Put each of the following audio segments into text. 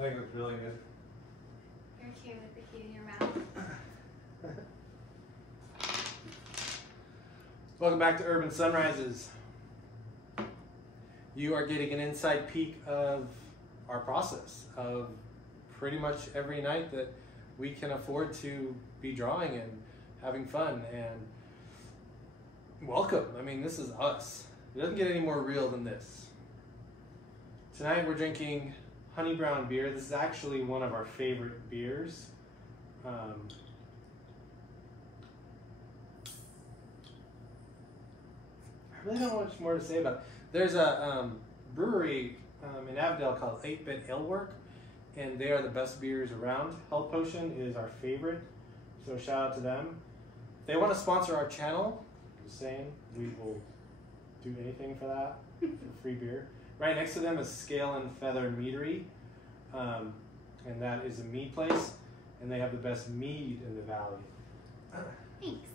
I think it's really good. You're okay with the key in your mouth? Welcome back to Urban Sunrises. You are getting an inside peek of our process of pretty much every night that we can afford to be drawing and having fun. And welcome. I mean, this is us. It doesn't get any more real than this. Tonight we're drinking honey brown beer. This is actually one of our favorite beers. I really don't know much more to say about it. There's a brewery in Avondale called 8-Bit Ale Work, and they are the best beers around. Health Potion is our favorite, so shout out to them. If they want to sponsor our channel, just saying, we will do anything for that, for free beer. Right next to them is Scale and Feather Meadery, and that is a mead place, and they have the best mead in the valley. Thanks.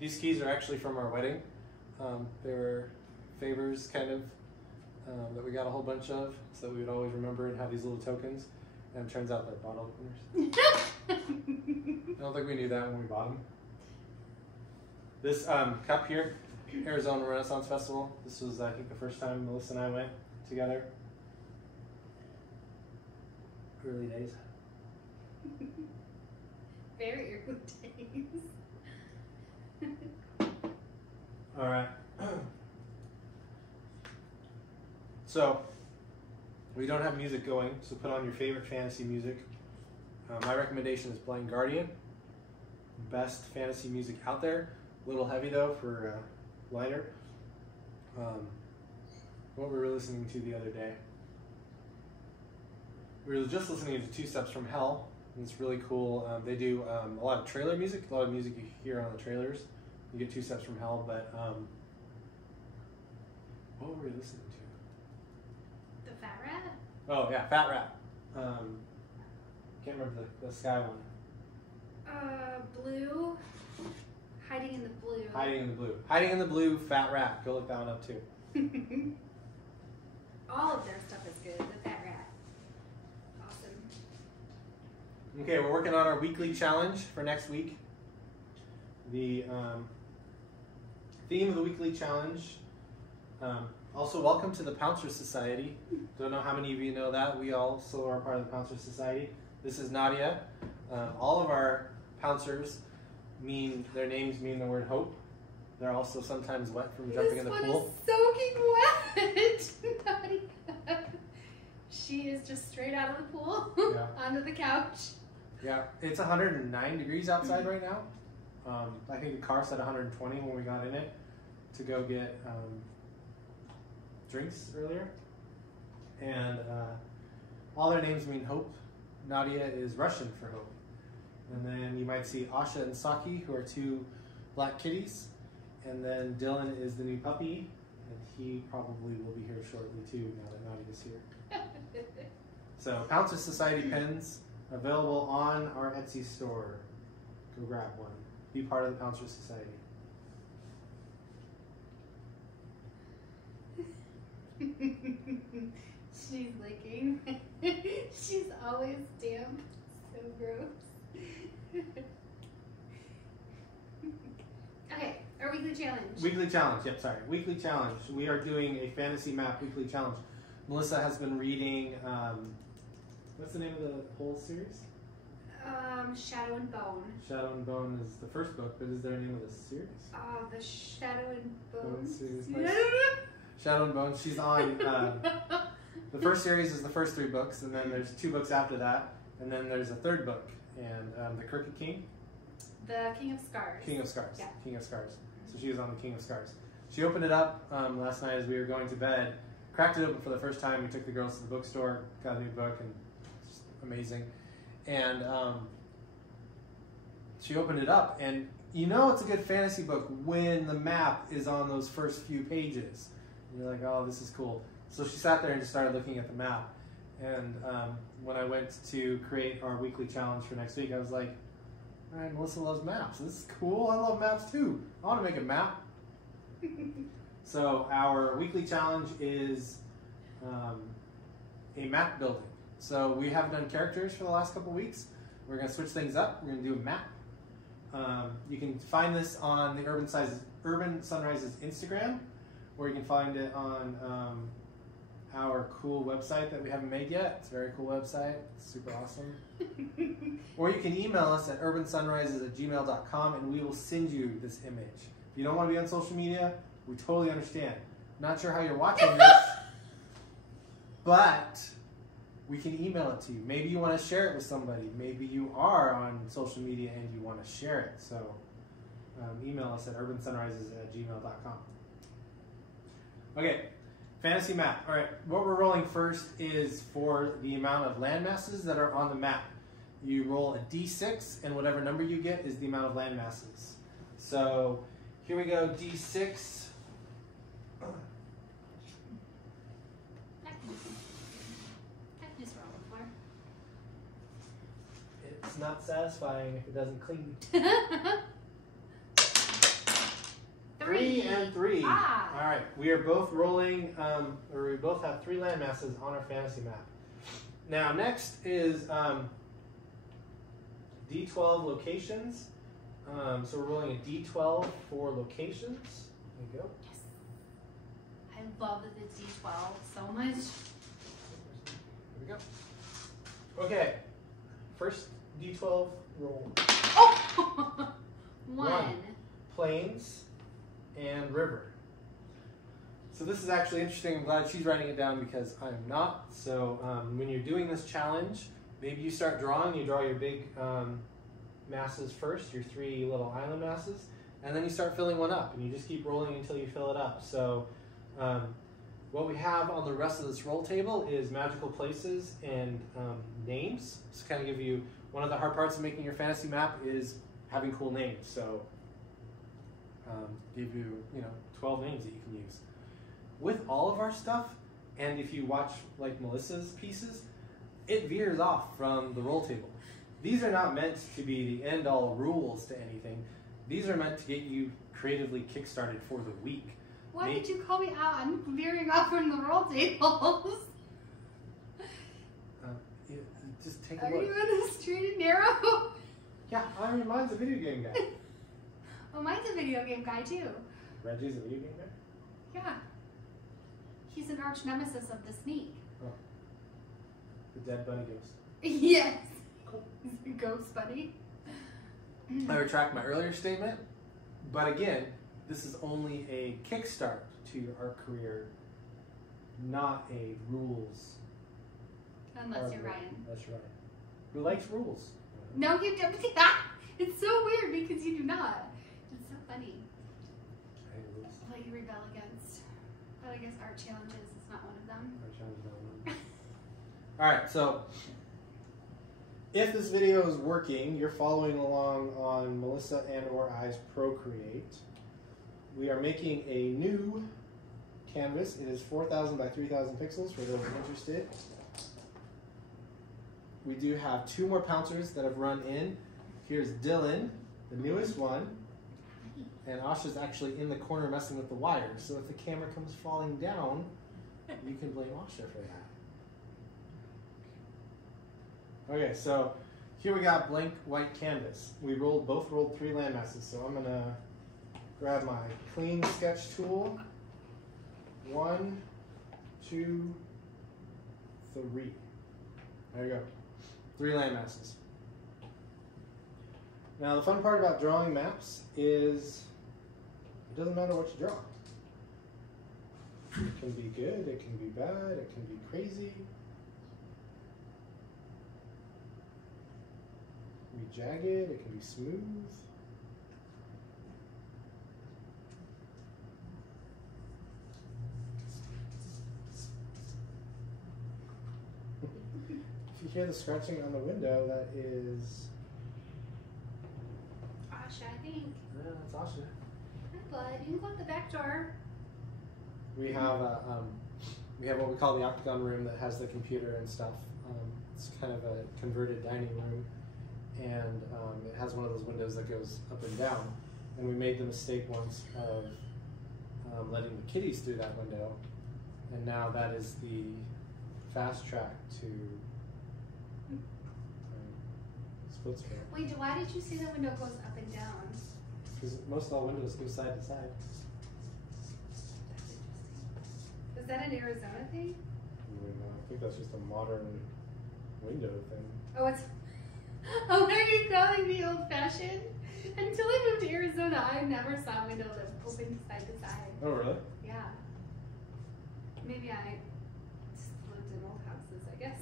These keys are actually from our wedding. They were favors, kind of, that we got a whole bunch of, so that we would always remember and have these little tokens. And it turns out they're bottle openers. I don't think we knew that when we bought them. This cup here, Arizona Renaissance Festival. This was, I think, the first time Melissa and I went together. Early days. Very early days. All right. So, we don't have music going, so put on your favorite fantasy music. My recommendation is Blind Guardian. Best fantasy music out there. A little heavy though for lighter. What we were listening to the other day. We were just listening to 2 Steps from Hell. And it's really cool. They do a lot of trailer music, a lot of music you hear on the trailers. You get 2 Steps from Hell, but what were we listening to? The Fat Rat? Oh yeah, Fat Rat. Can't remember the sky one. Blue. Hiding in the Blue. Hiding in the Blue. Hiding in the Blue, Fat Rat. Go look that one up too. All of their stuff is good. The Fat Rat. Awesome. Okay, we're working on our weekly challenge for next week. The theme of the weekly challenge. Also, welcome to the Pouncer Society. Don't know how many of you know that. We also are part of the Pouncer Society. This is Nadia. All of our pouncers their names mean the word hope. They're also sometimes wet from jumping in the pool. This one is soaking wet. Nadia. She is just straight out of the pool, yeah. Onto the couch. Yeah, it's 109 degrees outside right now. I think the car said 120 when we got in it to go get drinks earlier. And all their names mean hope. Nadia is Russian for hope. And then you might see Asha and Saki, who are 2 black kitties. And then Dylan is the new puppy, and he probably will be here shortly too, now that Nadia's here. So, Pouncer Society pins available on our Etsy store. Go grab one. Be part of the Pouncer Society. She's licking. She's always damp. So gross. Okay, our weekly challenge. Weekly challenge, yep, sorry. Weekly challenge. We are doing a fantasy map weekly challenge. Melissa has been reading, what's the name of the whole series? Shadow and Bone. Shadow and Bone is the first book, but is there a name of the series? The Shadow and Bone series. Nice. Shadow and Bone. She's on, the first series is the first 3 books, and then there's 2 books after that, and then there's a 3rd book, and The Crooked King. The King of Scars. King of Scars. Yeah. King of Scars. So she was on the King of Scars. She opened it up last night as we were going to bed, cracked it open for the first time. We took the girls to the bookstore, got a new book, and it's just amazing. And she opened it up, and you know it's a good fantasy book when the map is on those first few pages. And you're like, oh, this is cool. So she sat there and just started looking at the map. And when I went to create our weekly challenge for next week, I was like, All right, Melissa loves maps. This is cool. I love maps too. I want to make a map. So our weekly challenge is a map building. So we haven't done characters for the last couple weeks. We're going to switch things up. We're going to do a map. You can find this on the Urban Sunrises Instagram, or you can find it on our cool website that we haven't made yet. It's a very cool website. It's super awesome. Or you can email us at urbansunrises@gmail.com and we will send you this image. If you don't want to be on social media, we totally understand. Not sure how you're watching this, but we can email it to you. Maybe you want to share it with somebody. Maybe you are on social media and you want to share it. So email us at urbansunrises@gmail.com. Okay, fantasy map. All right, what we're rolling first is for the amount of land masses that are on the map. You roll a d6, and whatever number you get is the amount of land masses. So here we go, d6. It's not satisfying if it doesn't clean. 3 and 3. Ah. All right, we are both rolling, or we both have 3 land masses on our fantasy map. Now, next is D12 locations. So we're rolling a D12 for locations. There you go. Yes. I love the D12 so much. There we go. Okay, first D12 roll. Oh! One. Plains and river. So this is actually interesting. I'm glad she's writing it down because I'm not. So when you're doing this challenge, maybe you start drawing. You draw your big masses first, your 3 little island masses, and then you start filling one up, and you just keep rolling until you fill it up. So what we have on the rest of this roll table is magical places and names. To kind of give you, one of the hard parts of making your fantasy map is having cool names. So give you, 12 names that you can use. With all of our stuff, and if you watch like Melissa's pieces, it veers off from the roll table. These are not meant to be the end-all rules to anything. These are meant to get you creatively kickstarted for the week. Why did you call me out? I'm veering off from the roll tables. Just take a Are look. you in the straight and narrow? Yeah, I mean, mine's a video game guy. Oh, mine's a video game guy too. Reggie's a video game guy? Yeah. He's an arch nemesis of the sneak. Oh. The dead bunny ghost. Yes. Cool. He's a ghost bunny. I retract my earlier statement, but again, this is only a kickstart to our career, not a rules. Unless you're Ryan. That's right. Who likes rules? No, you don't. It's so weird because you do not. It's so funny. I hate rules. What you rebel against. But I guess art challenges is not one of them. Art challenge is not one. All right, so if this video is working, you're following along on Melissa and or I's Procreate. We are making a new canvas. It is 4,000 by 3,000 pixels for those interested. We do have 2 more pouncers that have run in. Here's Dylan, the newest one, and Asha's actually in the corner messing with the wires. So if the camera comes falling down, you can blame Asha for that. Okay, so here we got blank white canvas. We both rolled 3 land masses. So I'm gonna grab my clean sketch tool. 1, 2, 3. There you go. 3 land masses. Now the fun part about drawing maps is it doesn't matter what you draw. It can be good, it can be bad, it can be crazy. It can be jagged, it can be smooth. If you hear the scratching on the window, that is... Asha, I think. Yeah, that's Asha. Hi, bud. You can go out the back door. We have what we call the octagon room that has the computer and stuff. It's kind of a converted dining room, and it has one of those windows that goes up and down. And we made the mistake once of letting the kitties through that window, and now that is the fast track to Splitsville. Wait, why did you say the window goes up and down? Because most all windows go side to side. That's interesting. Is that an Arizona thing? I think that's just a modern window thing. Oh, it's. Oh, are you calling me old-fashioned? Until I moved to Arizona, I never saw a window that opened side to side. Oh, really? Yeah. Maybe I just lived in old houses, I guess.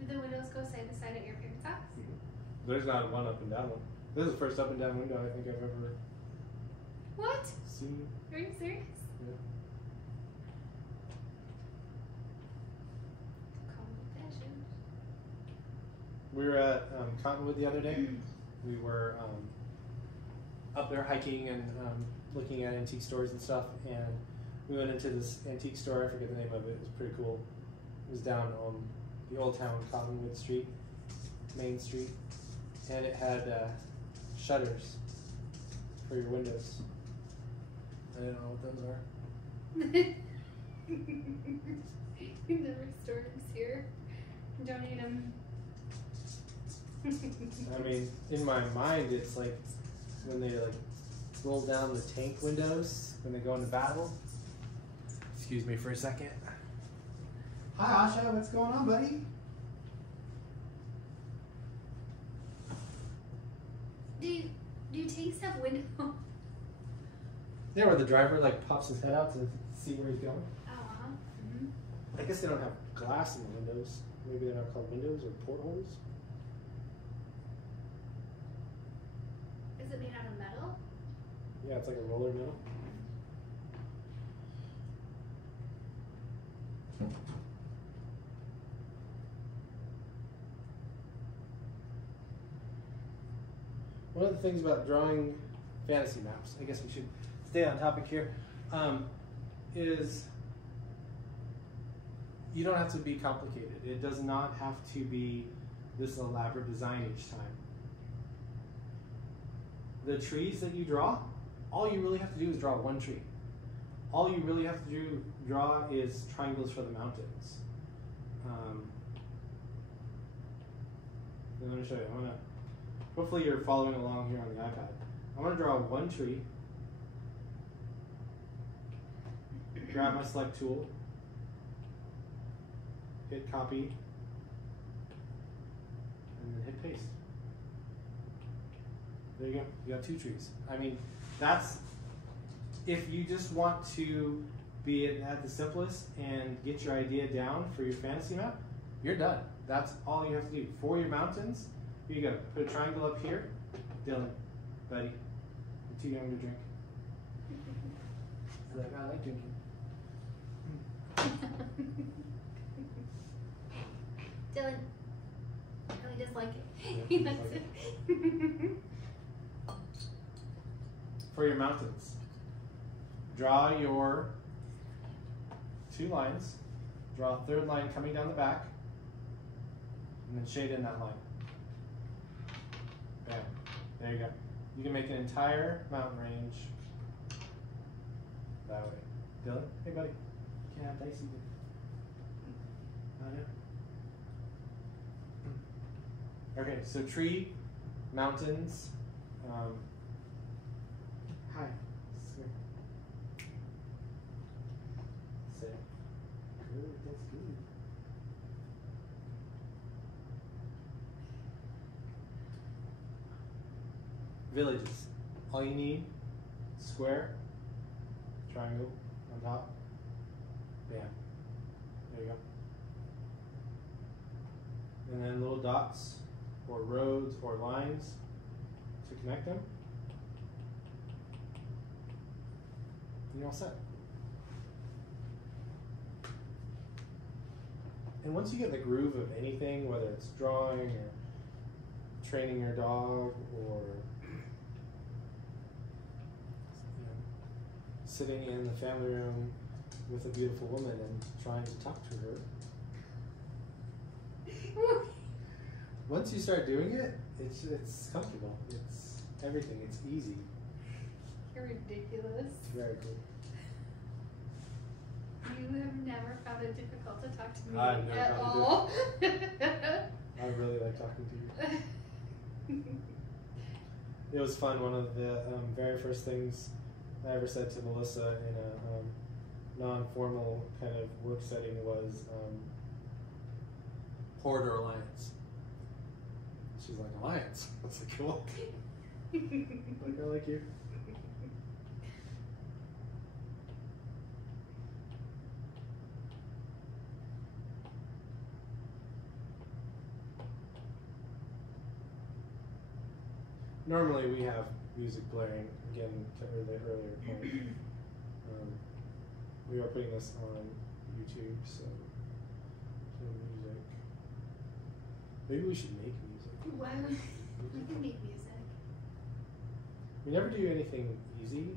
Do the windows go side to side at your parents' house? Mm-hmm. There's not one up and down one. This is the first up and down window I think I've ever What? seen. Are you serious? Yeah. Old-fashioned. We were at Cottonwood the other day. We were up there hiking and looking at antique stores and stuff, and we went into this antique store. I forget the name of it. It was pretty cool. It was down on the Old Town Cottonwood Street, Main Street, and it had shutters for your windows. I don't know what those are. You never store them here. Don't eat them. I mean, in my mind, it's like when they like roll down the tank windows when they go into battle. Excuse me for a second. Hi, Asha. What's going on, buddy? Do tanks have windows? Yeah, where the driver like pops his head out to see where he's going. I guess they don't have glass in the windows. Maybe they're not called windows or portholes. Is it made out of metal? Yeah, it's like a roller metal. One of the things about drawing fantasy maps, I guess we should stay on topic here, is you don't have to be complicated. It does not have to be this elaborate design each time. The trees that you draw, all you really have to do is draw one tree. All you really have to draw is triangles for the mountains. Let me show you. Hopefully you're following along here on the iPad. I'm going to draw one tree. Grab my select tool. Hit copy. And then hit paste. There you go. You got two trees. I mean, that's, if you just want to be at the simplest and get your idea down for your fantasy map, you're done. That's all you have to do. For your mountains, here you go. Put a triangle up here. Dylan, buddy, you're too young to drink. He's like, I like drinking. Dylan. Really does like it. Yeah, He likes like it. For your mountains, draw your two lines. Draw a third line coming down the back, and then shade in that line. Bam. There you go. You can make an entire mountain range that way. Dylan, hey buddy. You can't have dice either. Okay, so tree, mountains. Hi. Sit. Good, that's good. Villages. All you need, square, triangle on top. Bam. There you go. And then little dots or roads or lines to connect them. You're all set. And once you get the groove of anything, whether it's drawing or training your dog or sitting in the family room with a beautiful woman and trying to talk to her. once you start doing it, it's comfortable. It's everything. It's easy. You're ridiculous. It's very cool. You have never found it difficult to talk to me I've never at found it all. I really like talking to you. It was fun. One of the very first things I ever said to Melissa in a non-formal kind of work setting was Horde or Alliance. She's like, Alliance? That's like, cool. Like, I like you. Normally we have music blaring, again, to the earlier point. We are putting this on YouTube, so music. Maybe we should make music. Why would we can make music? We never do anything easy.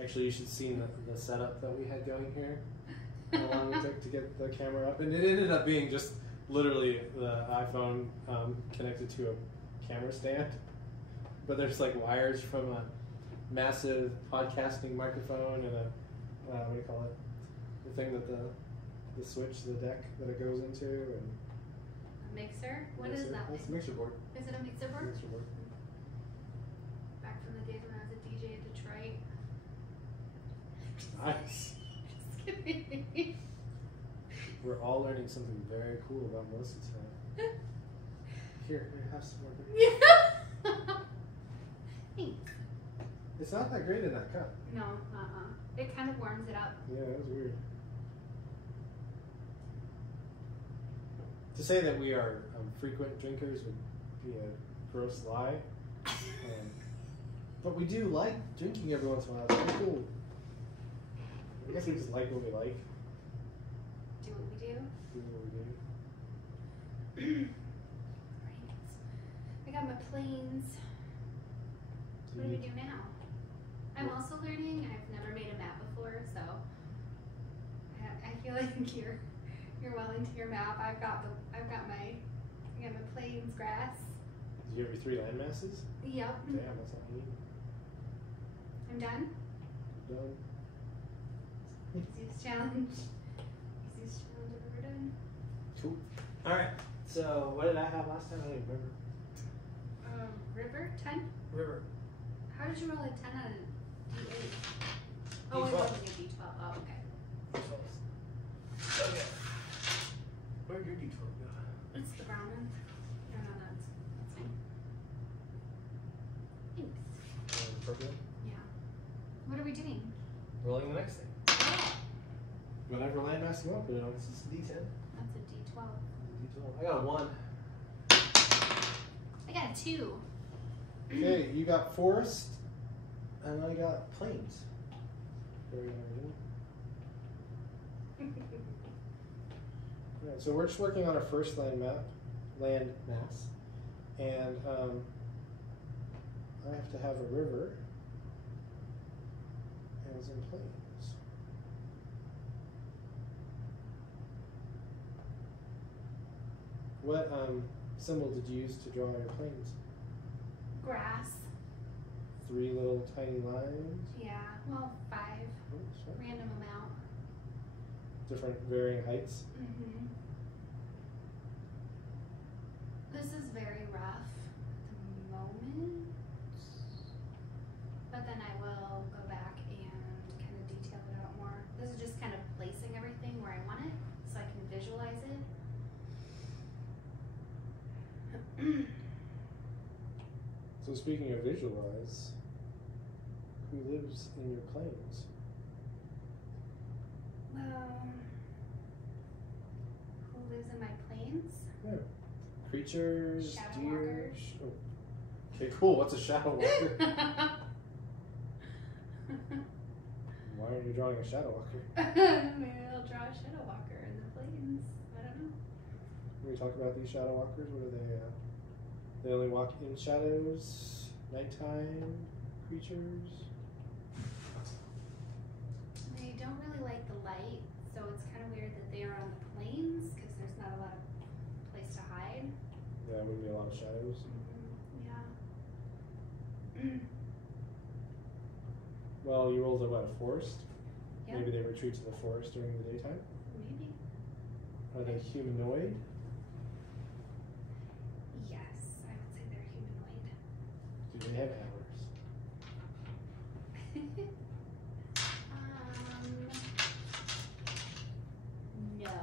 Actually, you should see the setup that we had going here. How long it took to get the camera up, and it ended up being just literally the iPhone connected to a camera stand. But there's like wires from a massive podcasting microphone and a what do you call it? The thing that the switch, the deck that it goes into, and a mixer. What is that? That's a mixer board. Is it a mixer board? Mixer board. Back from the days when I was a DJ in Detroit. Nice. Just kidding. We're all learning something very cool about Melissa tonight. Here, have some more. Yeah. Thanks. It's not that great in that cup. No, It kind of warms it up. Yeah, that was weird. To say that we are frequent drinkers would be a gross lie. But we do like drinking every once in a while. It's pretty cool. I guess we just like what we like. Do what we do. Do what we do. Right. I got my planes. What do we do now? I'm also learning. I've never made a map before, so I feel like you're well into your map. I've got my plains grass. Do you have your 3 land masses? Yep. Damn, that's all I need. I'm done. Done. Easiest challenge. Easiest challenge I've ever done. Cool. All right. So what did I have last time? I don't even remember. River 10. River. How did you roll a 10 on a D8? Oh, D12. it wasn't a D12. Oh, okay. Okay. Where'd your D12 go? It's the brown one. No, that's fine. Thanks. Purple. Yeah. What are we doing? Rolling the next thing. Oh, Whatever landmass you want to put it on. This is D10. that's a D12. D12. I got a 1. I got a 2. Okay, you got forest, and I got plains. Very original. Alright, so we're just working on our first land mass, and I have to have a river, and it's in plains. What symbol did you use to draw your plains? Grass. 3 little tiny lines. Yeah. Well, 5. Oh, sorry. Random amount. Different varying heights. Mm-hmm. This is very rough at the moment, but then I will go back and kind of detail it out more. This is just kind of placing everything where I want it, so I can visualize it. So speaking of visualize, who lives in your plains? Well, who lives in my plains? Yeah. Creatures, Shadow deer. walkers. Oh. Okay, cool. What's a shadow walker? Why aren't you drawing a shadow walker? Maybe I'll draw a shadow walker in the plains. I don't know. When we talk about these shadow walkers, what are they? They only walk in shadows, nighttime creatures. They don't really like the light, so it's kind of weird that they are on the plains because they're not a lot of place to hide. Yeah, there wouldn't be a lot of shadows. Yeah. Well, you rolled a forest. Yep. Maybe they retreat to the forest during the daytime. Maybe. Are they humanoid? Yes, I would say they're humanoid. Do they have antlers? No.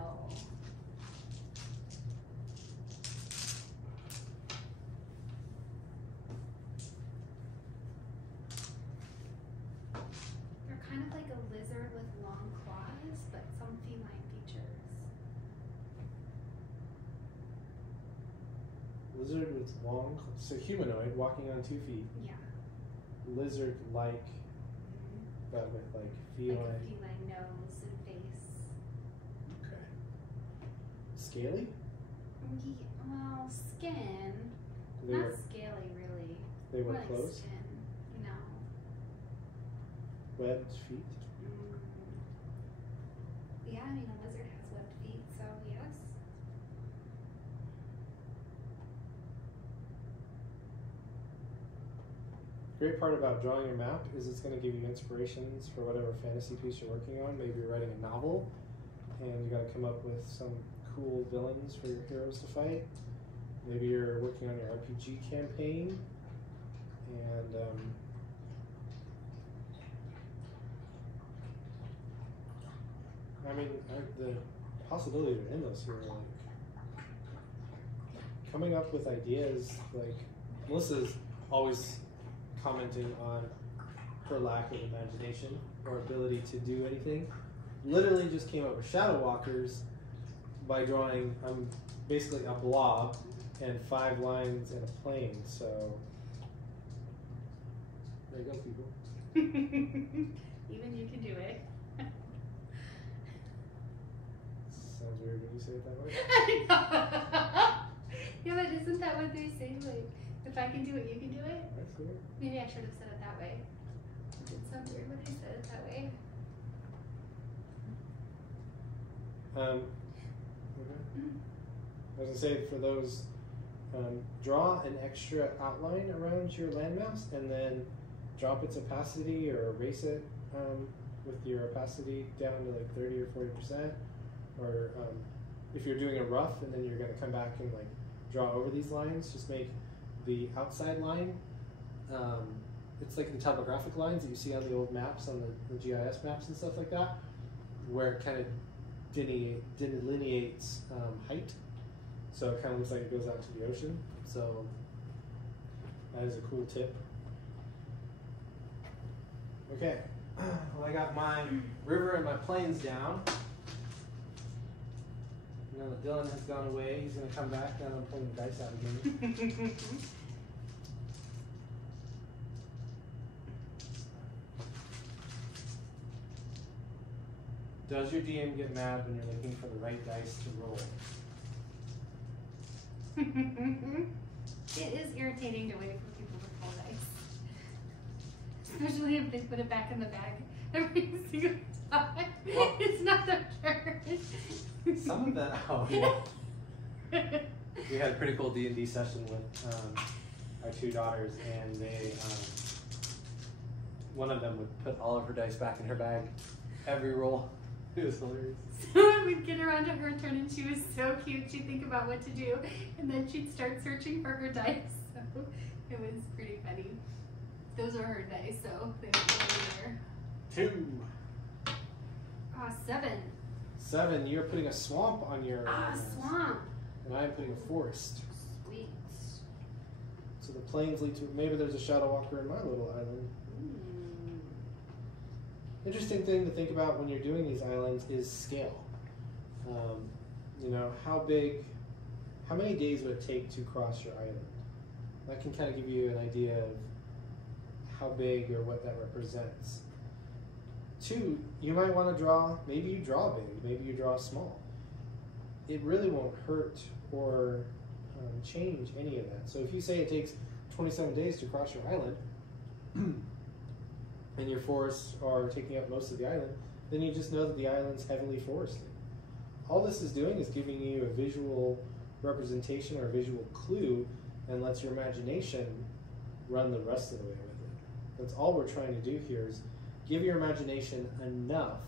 They're kind of like a lizard with long claws, but some feline features. Lizard with long, so humanoid, walking on 2 feet. Yeah. Lizard-like, but with like feline. Like a feline nose and face. Okay. Scaly? Well, skin. They Not wear, scaly, really. they wear More like clothes? skin. No. Webbed feet? Yeah, I mean, a lizard has webbed feet, so yes. Great part about drawing your map is it's going to give you inspirations for whatever fantasy piece you're working on. Maybe you're writing a novel and you got to come up with some cool villains for your heroes to fight. Maybe you're working on your RPG campaign and I mean, the possibilities are endless here. Like coming up with ideas, like Melissa's always commenting on her lack of imagination or ability to do anything. Literally just came up with shadow walkers by drawing basically a blob and 5 lines and a plane. So there you go, people. Even you can do it. Sounds weird when you say it that way. Yeah, but isn't that what they say? Like, if I can do it, you can do it? That's cool. Maybe I should have said it that way. It did sound weird when I said it that way. Okay. I was gonna say for those, draw an extra outline around your landmass and then drop its opacity or erase it with your opacity down to like 30 or 40%. Or if you're doing a rough and then you're gonna come back and like draw over these lines, just make the outside line. It's like the topographic lines that you see on the old maps, on the GIS maps and stuff like that, where it kind of delineates height. So it kind of looks like it goes out to the ocean. So that is a cool tip. Okay, well I got my river and my plains down. Now that Dylan has gone away, he's going to come back. Now I'm pulling the dice out again. Does your DM get mad when you're looking for the right dice to roll? It is irritating to wait for people to pull dice. Especially if they put it back in the bag every single time. Well, it's not their turn. Some of that, oh yeah. We had a pretty cool D&D session with our 2 daughters, and they, one of them would put all of her dice back in her bag every roll. It was hilarious. So I would get around to her turn, and she was so cute. She'd think about what to do, and then she'd start searching for her dice. So it was pretty funny. Those are her dice, so they were over there. 2. 7. 7. You're putting a swamp on your. Swamp. And I'm putting a forest. Sweet. So the plains lead to. Maybe there's a shadow walker in my little island. Interesting thing to think about when you're doing these islands is scale. You know, how many days would it take to cross your island? That can kind of give you an idea of how big or what that represents. 2, you might want to draw, maybe you draw big, maybe you draw small. It really won't hurt or change any of that. So if you say it takes 27 days to cross your island, and your forests are taking up most of the island, then you just know that the island's heavily forested. all this is doing is giving you a visual representation or a visual clue, and lets your imagination run the rest of the way with it. That's all we're trying to do here, is give your imagination enough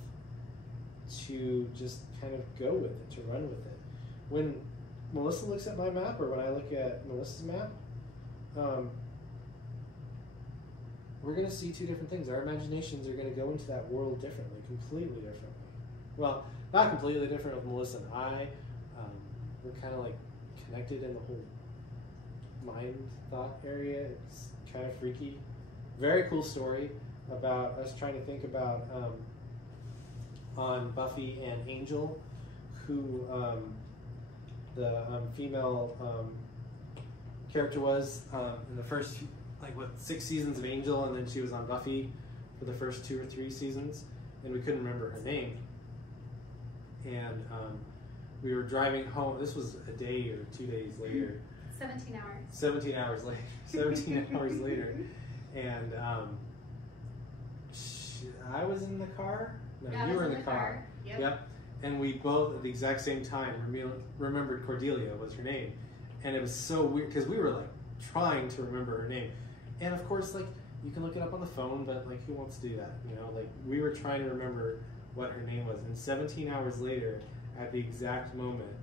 to just kind of go with it, to run with it. When Melissa looks at my map, or when I look at Melissa's map, we're going to see two different things. Our imaginations are going to go into that world differently, completely differently. Well, not completely different with Melissa and I. We're kind of like connected in the whole mind thought area. It's kind of freaky. Very cool story about us trying to think about on Buffy and Angel, who the female character was in the first, 6 seasons of Angel, and then she was on Buffy for the first 2 or 3 seasons, and we couldn't remember her name. And we were driving home. This was a day or 2 days later. 17 hours. 17 hours later. 17 hours later. And I was in the car. No, Yeah, you were in the car. car. Yep. And we both, at the exact same time, remembered Cordelia was her name. And it was so weird, because we were, trying to remember her name. And, of course, you can look it up on the phone, but, who wants to do that? We were trying to remember what her name was. And 17 hours later, at the exact moment,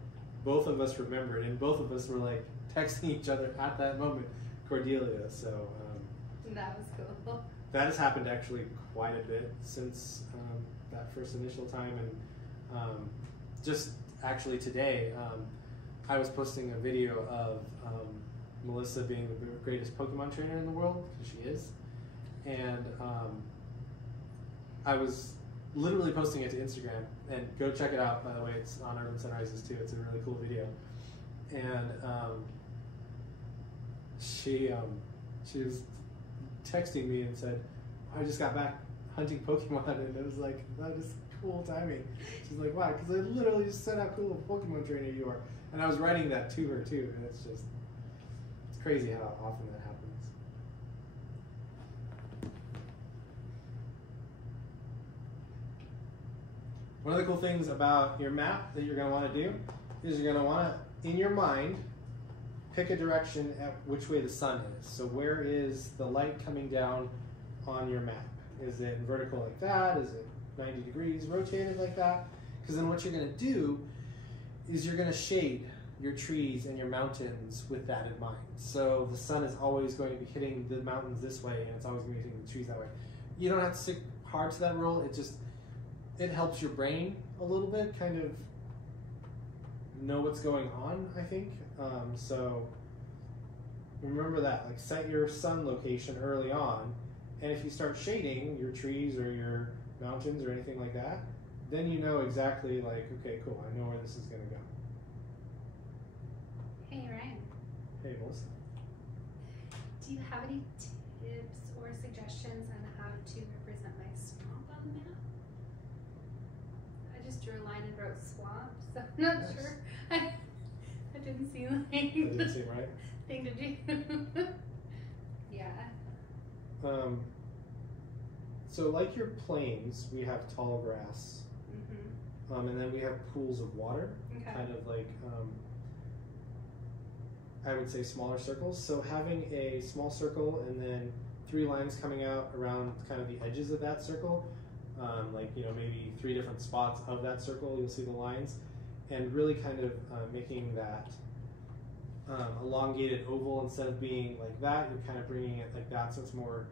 both of us remembered, and both of us were, texting each other at that moment, Cordelia. So that was cool. that has happened actually quite a bit since that first initial time. And just actually today, I was posting a video of Melissa being the greatest Pokemon trainer in the world, because she is. And I was literally posting it to Instagram, and go check it out, by the way. It's on UrbanSunrises too. It's a really cool video. And she was texting me and said, I just got back hunting Pokemon, and it was like, that is cool timing. She's like, wow, because I literally just said how cool a Pokemon trainer you are. And I was writing that to her too, and it's crazy how often that happens. One of the cool things about your map that you're going to want to do is you're going to want to, in your mind, pick a direction at which way the sun is. So where is the light coming down on your map? Is it vertical like that? Is it 90 degrees rotated like that? Because then what you're going to do is you're going to shade your trees and your mountains with that in mind. So the sun is always going to be hitting the mountains this way, and it's always going to be hitting the trees that way. You don't have to stick hard to that rule. It helps your brain a little bit kind of know what's going on, I think. So remember that, set your sun location early on, and if you start shading your trees or your mountains or anything like that, then you know exactly okay, cool, I know where this is going to go. Hey, Ryan. Hey, Melissa. Do you have any tips or suggestions on how to represent my swamp on the map? I just drew a line and wrote swamp, so I'm not Nice. sure. That didn't seem like That didn't seem right. thing to do. Yeah. So like your plains, we have tall grass, and then we have pools of water, Okay. kind of I would say smaller circles. So having a small circle and then 3 lines coming out around kind of the edges of that circle, maybe 3 different spots of that circle, you'll see the lines, and really kind of making that elongated oval. Instead of being like that, you're kind of bringing it like that, so it's more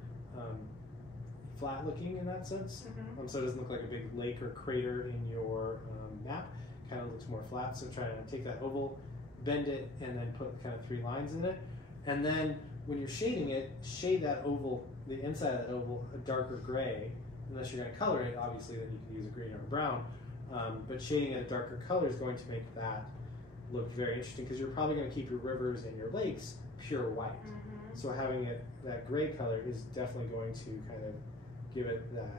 flat looking in that sense. So it doesn't look like a big lake or crater in your map. Kind of looks more flat. So try to take that oval, bend it, and then put kind of 3 lines in it. And then when you're shading it, shade that oval, the inside of that oval, a darker gray. Unless you're going to color it, obviously, then you can use a green or a brown. But shading it a darker color is going to make that look very interesting, because you're probably going to keep your rivers and your lakes pure white. So having it that gray color is definitely going to kind of give it that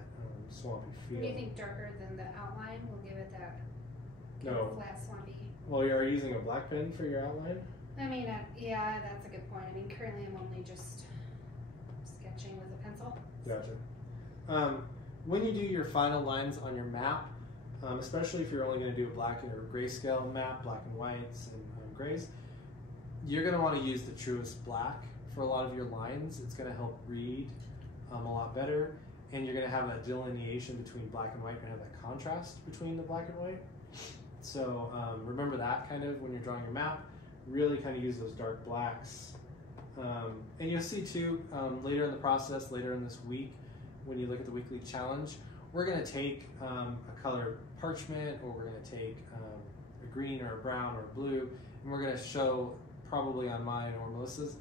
swampy feel. Do you think darker than the outline will give it that No. flat, swampy? Well, are you using a black pen for your outline? I mean, yeah, that's a good point. I mean, currently I'm only just sketching with a pencil. Gotcha. When you do your final lines on your map, especially if you're only going to do a black or grayscale map, black and whites and grays. You're going to want to use the truest black for a lot of your lines. It's going to help read a lot better, and you're going to have that delineation between black and white. You're going to have that contrast between the black and white. So remember that kind of when you're drawing your map. Really kind of use those dark blacks. And you'll see too, later in the process, later in this week, when you look at the weekly challenge, we're going to take a color parchment, or we're going to take a green or a brown or a blue, and we're going to show, probably on mine or Melissa's,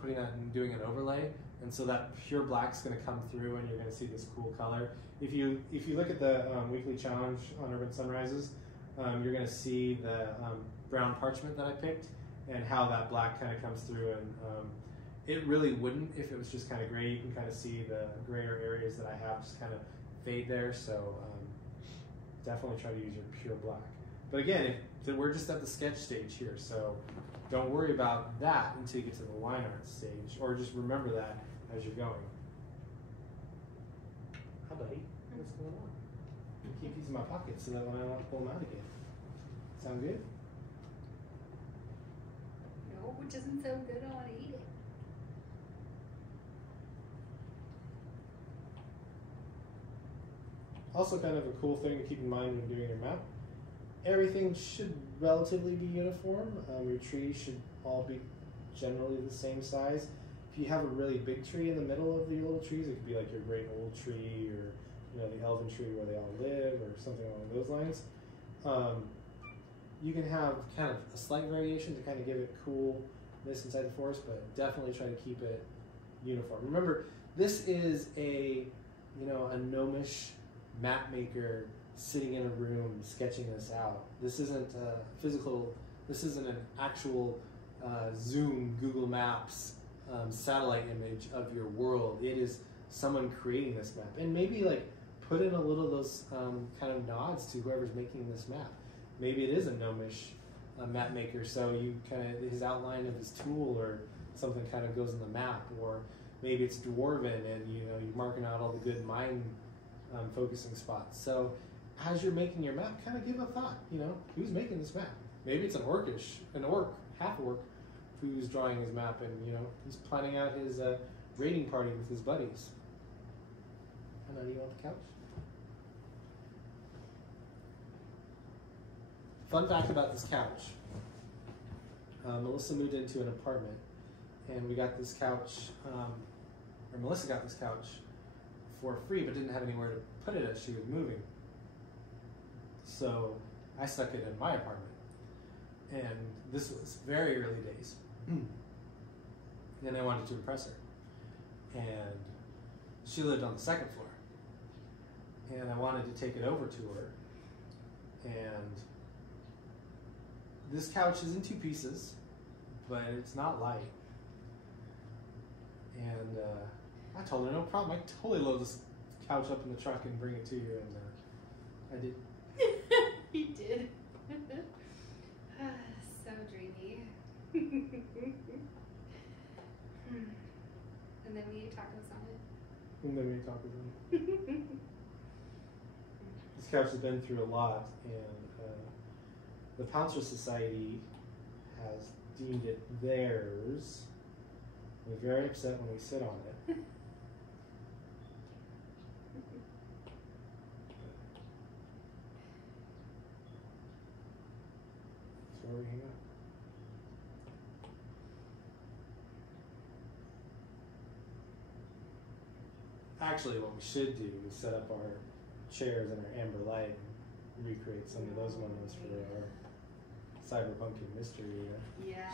putting that and doing an overlay. And so that pure black's going to come through, and you're going to see this cool color. If you look at the weekly challenge on Urban Sunrises, you're going to see the brown parchment that I picked, and how that black kind of comes through. And it really wouldn't if it was just kind of gray. You can kind of see the grayer areas that I have just kind of fade there. So definitely try to use your pure black. But again, we're just at the sketch stage here, so don't worry about that until you get to the line art stage, or just remember that as you're going. Hi, buddy. What's going on? I keep these in my pocket so that when I want to pull them out again. Sound good? No, it doesn't sound good. I want to eat it. Also, kind of a cool thing to keep in mind when doing your map. Everything should relatively be uniform. Your trees should all be generally the same size. If you have a really big tree in the middle of your little trees, it could be like your great old tree, or the elven tree where they all live, or something along those lines. You can have kind of a slight variation to kind of give it coolness inside the forest, but definitely try to keep it uniform. Remember, this is a gnomish map maker sitting in a room sketching this out. This isn't physical. This isn't an actual Zoom, Google Maps satellite image of your world. It is someone creating this map, and maybe like put in a little of those kind of nods to whoever's making this map. Maybe it is a gnomish map maker, so you kind of his outline of his tool or something kind of goes in the map, or maybe it's dwarven and you're marking out all the good mind focusing spots. So as you're making your map, kind of give a thought. Who's making this map? Maybe it's an orc, half orc, who's drawing his map, and he's planning out his raiding party with his buddies. And now, do you want the couch? Fun fact about this couch. Melissa moved into an apartment, and we got this couch, or Melissa got this couch for free, but didn't have anywhere to put it as she was moving. So I stuck it in my apartment, and this was very early days. And I wanted to impress her, and she lived on the second floor, and I wanted to take it over to her. And this couch is in 2 pieces, but it's not light. And I told her, no problem, I totally load this couch up in the truck and bring it to you, and I did. He did. So dreamy. And then we ate tacos on it. And then we ate tacos on it. This couch has been through a lot, and the Pouncer Society has deemed it theirs. We're very upset when we sit on it. So where we hang out. Actually, what we should do is set up our chairs and our amber light and recreate some of those moments for our cyberpunking mystery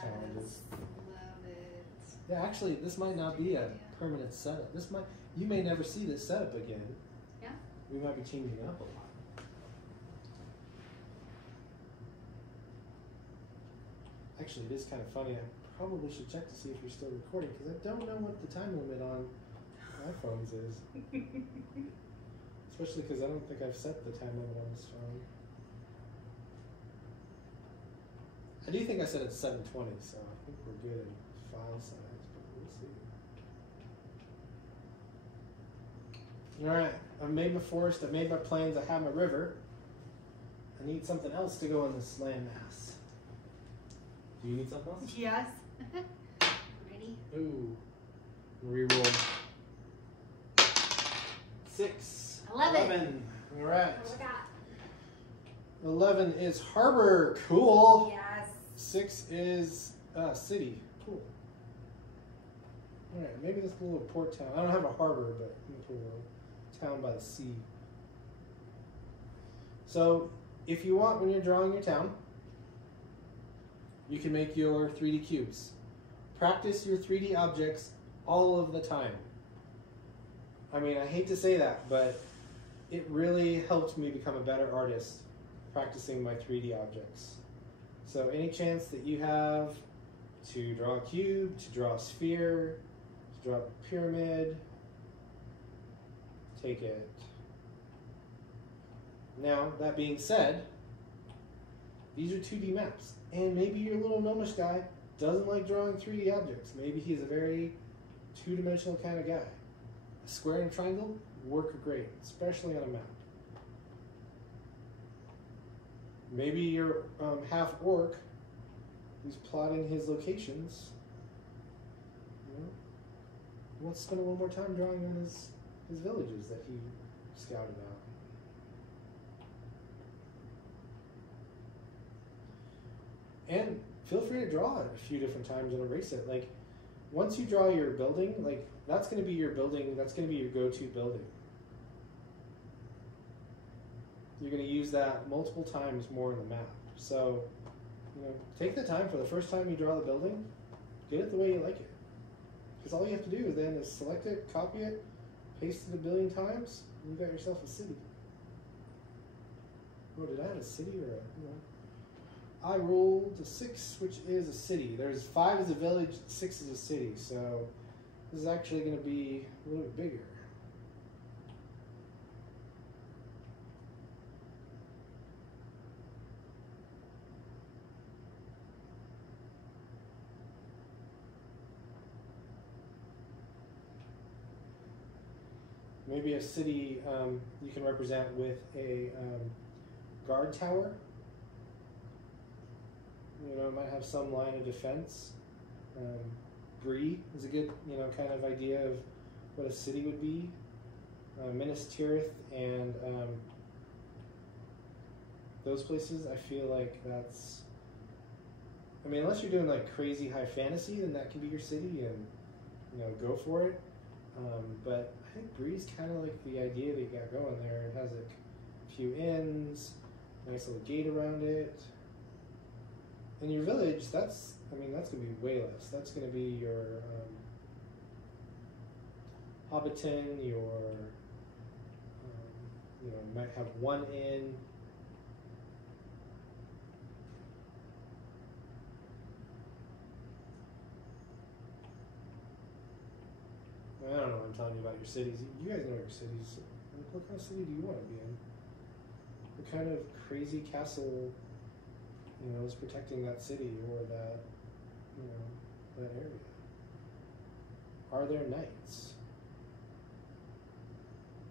challenges. Love it. Yeah, actually, this might not be a permanent setup. You may never see this setup again. Yeah. We might be changing it up a lot. Actually, it is kind of funny. I probably should check to see if you're still recording, because I don't know what the time limit on iPhones is. Especially because I don't think I've set the time limit on this phone. I do think I said it's 720, so I think we're good in file size, but we'll see. Alright, I've made my forest, I've made my plains, I have my river. I need something else to go in this landmass. Do you need something else? Yes. Ready? Ooh. Reroll. 6. 11. All right. What do we got? 11 is harbor. Cool. Yes. 6 is city. Cool. All right. Maybe this little port town. I don't have a harbor, but a little town by the sea. So, if you want, when you're drawing your town, you can make your 3D cubes. Practice your 3D objects all of the time. I mean, I hate to say that, but it really helped me become a better artist practicing my 3D objects. So any chance that you have to draw a cube, to draw a sphere, to draw a pyramid, take it. Now, that being said, these are 2D maps. And maybe your little gnomish guy doesn't like drawing 3D objects. Maybe he's a very two-dimensional kind of guy. A square and a triangle work great, especially on a map. Maybe you're half orc who's plotting his locations. You know, he wants to spend a little more time drawing on his villages that he scouted out. And feel free to draw it a few different times and erase it. Like, once you draw your building, like, that's going to be your building, that's going to be your go-to building. You're going to use that multiple times more in the map. So, you know, take the time for the first time you draw the building, get it the way you like it. Because all you have to do then is select it, copy it, paste it a billion times, and you got yourself a city. Oh, did I have a city or a, you know? I rolled a 6, which is a city. There's 5 is a village, 6 is a city. So this is actually going to be a little bit bigger. Maybe a city you can represent with a guard tower. You know, it might have some line of defense. Bree is a good, you know, kind of idea of what a city would be. Minas Tirith and those places, I feel like that's, I mean, unless you're doing like crazy high fantasy, then that can be your city and, you know, go for it. But I think Bree's kind of like the idea that you got going there. It has like a few inns, nice little gate around it. In your village, that's, I mean, that's going to be way less. That's going to be your Hobbiton, your, you know, might have 1 inn. I don't know what I'm telling you about your cities. You guys know your cities. What kind of city do you want to be in? What kind of crazy castle, you know, is protecting that city or that, you know, that area? Are there knights?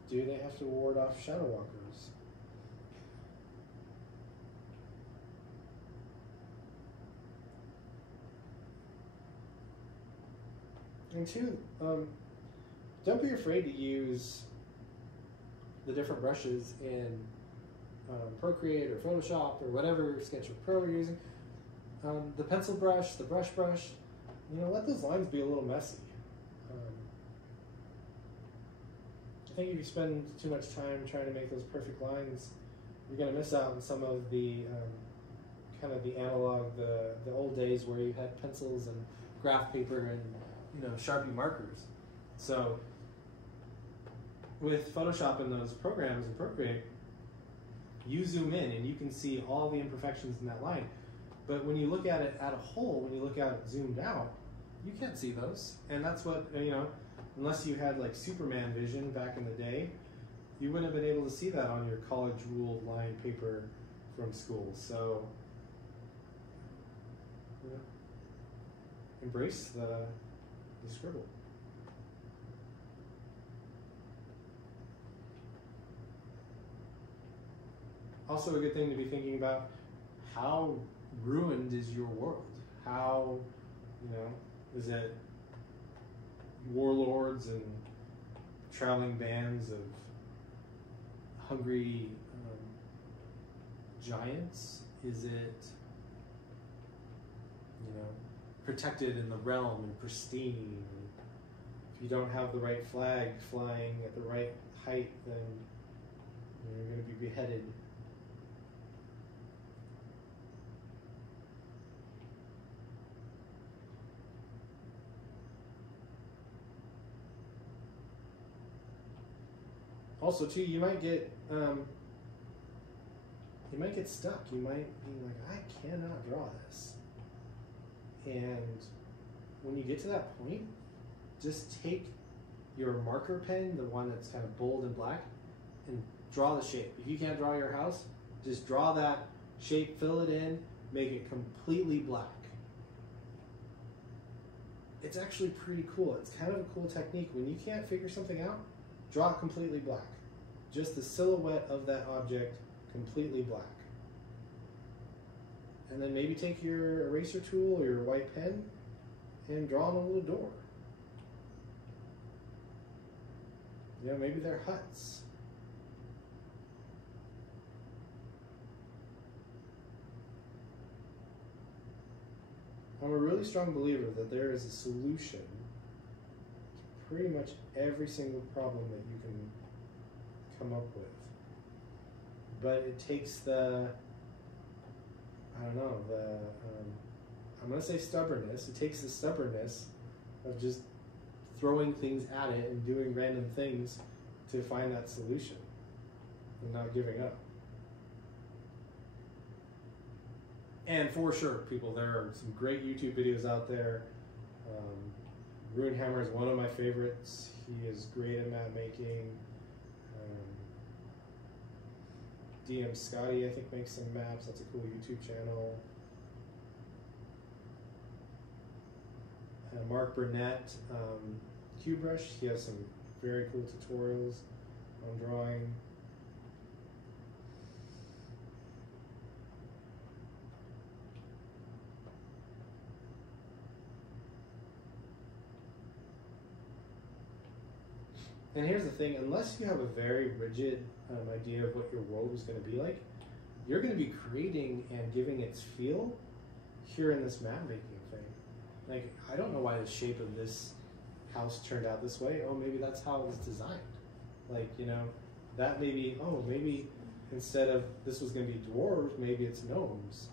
Do they have to ward off shadow walkers? And 2, don't be afraid to use the different brushes in Procreate or Photoshop or whatever Sketchbook Pro you're using. The pencil brush, the brush, you know, let those lines be a little messy. I think if you spend too much time trying to make those perfect lines, you're going to miss out on some of the kind of the analog, the old days where you had pencils and graph paper and, you know, Sharpie markers. So with Photoshop and those programs in Procreate, you zoom in and you can see all the imperfections in that line. But when you look at it at a whole, when you look at it zoomed out, you can't see those. And that's what, you know, unless you had like Superman vision back in the day, you wouldn't have been able to see that on your college ruled line paper from school. So, you know, embrace the scribble. also a good thing to be thinking about, how ruined is your world? How, is it warlords and traveling bands of hungry giants? Is it, protected in the realm and pristine? If you don't have the right flag flying at the right height, then you're going to be beheaded. Also, too, you might get stuck. You might be like, I cannot draw this. And when you get to that point, just take your marker pen, the one that's kind of bold and black, and draw the shape. If you can't draw your house, just draw that shape, fill it in, make it completely black. It's actually pretty cool. It's kind of a cool technique. When you can't figure something out, draw it completely black. Just the silhouette of that object completely black. And then maybe take your eraser tool or your white pen and draw on a little door. Maybe they're huts. I'm a really strong believer that there is a solution to pretty much every single problem that you can come up with. But it takes I'm going to say stubbornness. It takes the stubbornness of just throwing things at it and doing random things to find that solution and not giving up. And for sure, people, there are some great YouTube videos out there. Runehammer is one of my favorites. He is great at map making. DM Scotty, I think, makes some maps. That's a cool YouTube channel. Mark Burnett, QBrush, he has some very cool tutorials on drawing. And here's the thing, unless you have a very rigid idea of what your world is going to be like, you're going to be creating and giving its feel here in this map making thing. Like, I don't know why the shape of this house turned out this way. Oh, maybe that's how it was designed. Like, that maybe, maybe instead of this was going to be dwarves, maybe it's gnomes.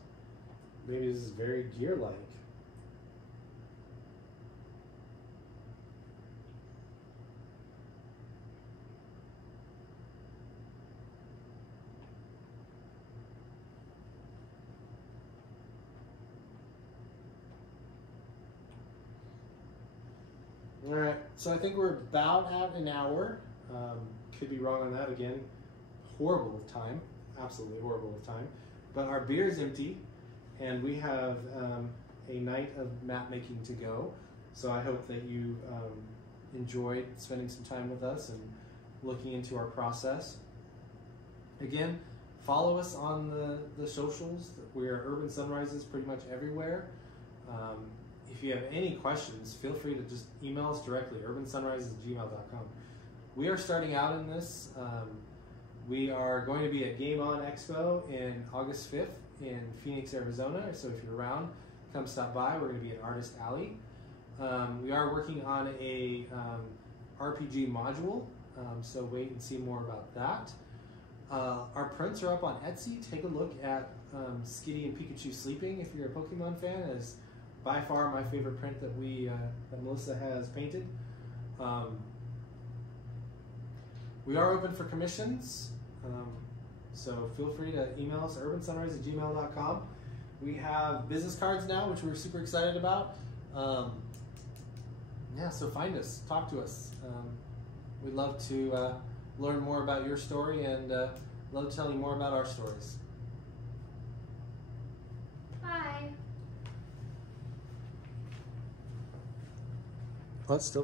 Maybe this is very gear-like. All right, so I think we're about at an hour. Could be wrong on that again. Horrible with time, absolutely horrible with time. But our beer is empty, and we have a night of map making to go. So I hope that you enjoyed spending some time with us and looking into our process. Again, follow us on the socials. We are UrbanSunrises pretty much everywhere. If you have any questions, feel free to just email us directly, urbansunrises@gmail.com. We are starting out in this. We are going to be at Game On Expo in August 5th in Phoenix, Arizona. So if you're around, come stop by. We're going to be at Artist Alley. We are working on a RPG module, so wait and see more about that. Our prints are up on Etsy. Take a look at Skitty and Pikachu Sleeping if you're a Pokemon fan, as by far my favorite print that that Melissa has painted. We are open for commissions, so feel free to email us at urbansunrise@gmail.com. We have business cards now, which we're super excited about. Yeah, so find us, talk to us. We'd love to learn more about your story and love telling more about our stories. Bye. Let's still